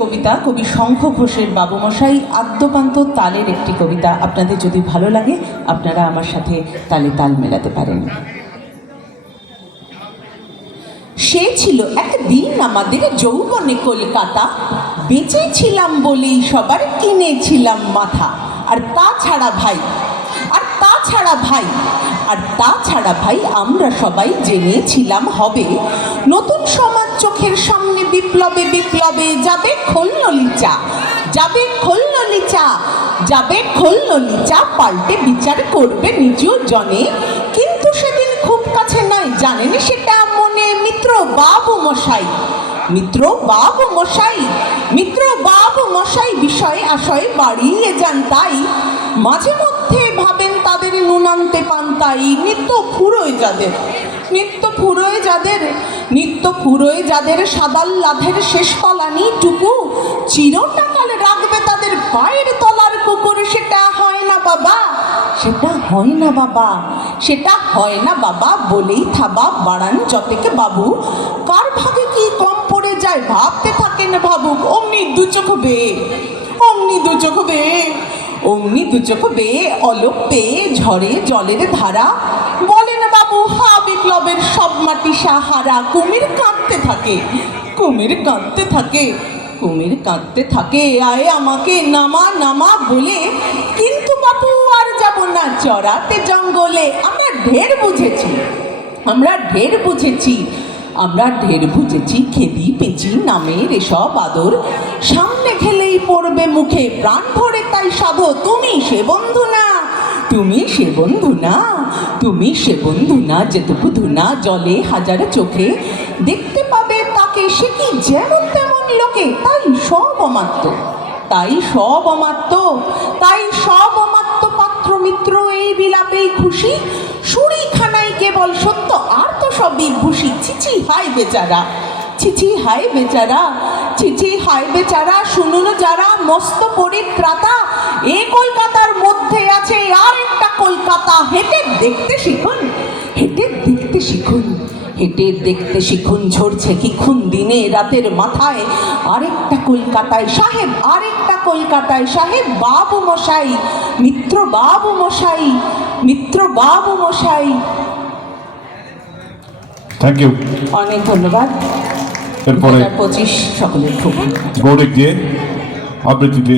কবিতা, কবি শঙ্খ ঘোষের বাবুমশাই আদ্যপান্ত তালের একটি কবিতা। আপনাদের যদি ভালো লাগে, আপনারা আমার সাথে তালে তাল মেলাতে পারেন। সে ছিল একদিন আমাদের যৌবনে কলকাতা। বেঁচে ছিলাম বলেই সবার কিনেছিলাম মাথা। আর তাছাড়া ভাই, আর তাছাড়া ভাই, আর তাছাড়া ভাই আমরা সবাই জেনেছিলাম হবে। নতুন সমাজ চোখের সামনে বিপ্লবে বিপ্লবে যাবে খোলনলিচা যাবে খোলনলিচা যাবে খোলনলিচা পাল্টে বিচার করবে নিজেও জনে। কিন্তু সেদিন খুব কাছে নয় জানেন সেটা মনে মিত্র বাবু মশাই। মিত্র বাবু মশাই, মিত্র বাবু মশাই বিষয়ে আশয় বাড়িয়ে যান তাই। মাঝে মধ্যে ভাবেন তাদের নুনান্তে পান তাই, নিত্য ফুরোয় যাদের। নিত্য ফুরোয় যাদের, নিত্য ফুরোয় যাদের সাদাল লাধের শেষ পালানি টুকু, চিরটাকালে রাখবে তাদের পায়ের তলার কুকুর। সেটা হয় না বাবা, সেটা হয় না বাবা, সেটা হয় না বাবা, বলেই থাবা বাড়ান যতেকে বাবু। কার ভাগে কি কম পড়ে যায় ভাবতে থাকেন ভাবুক অমনি দু চোখ বেয়ে অমনি দু চোখ বেয়ে অমনি দু চোখ বেয়ে অলোক পেয়ে ঝরে জলের ধারা। সাহারা কুমির কাঁদতে থাকে, কুমির কাঁদতে থাকে, কুমির কাঁদতে থাকে। আয় আমাকে নামা নামা বলে, কিন্তু বাবু আর যাব না চড়াতে জঙ্গলে। আমরা ঢের বুঝেছি, আমরা ঢের বুঝেছি, আমরা ঢের বুঝেছি, খেদি পেঁচি নামের এসব আদর। সামনে খেলেই পড়বে মুখে, প্রাণ ভরে তাই সাধো, তুমি সে বন্ধু না তুমি সে বন্ধু না, তুমি সে বন্ধু না যেটুকু ধুনা জলে হাজার চোখে। দেখতে পাবে তাকে সে কি যেমন তেমন লোকে, তাই সব অমাত্য, তাই সব অমাত্য, তাই সব অমাত্য পাত্র মিত্র এই বিলাপেই খুশি। সুরি খানাই কেবল সত্য, আর তো সবই ভুষি ছিছি হাই বেচারা ছিছি হাই বেচারা ছিছি হাই বেচারা, শুনুন যারা মস্ত পরিত্রাতা, এ আর কলকাতা হেঁটে দেখতে শিখুন হেঁটে দেখতে শিখুন হেঁটে দেখতে শিখুন ঝরছে কি খুন দিনে রাতের মাথায়। আরেকটা কলকাতায় সাহেব আরেকটা কলকাতায় সাহেব বাবু মশাই মিত্র বাবু মশাই মিত্র বাবু মশাই। থ্যাংক ইউ অনেক ধন্যবাদ। এরপরে পঁচিশ সকলের খুব গৌরিক দিয়ে আবৃত্তিতে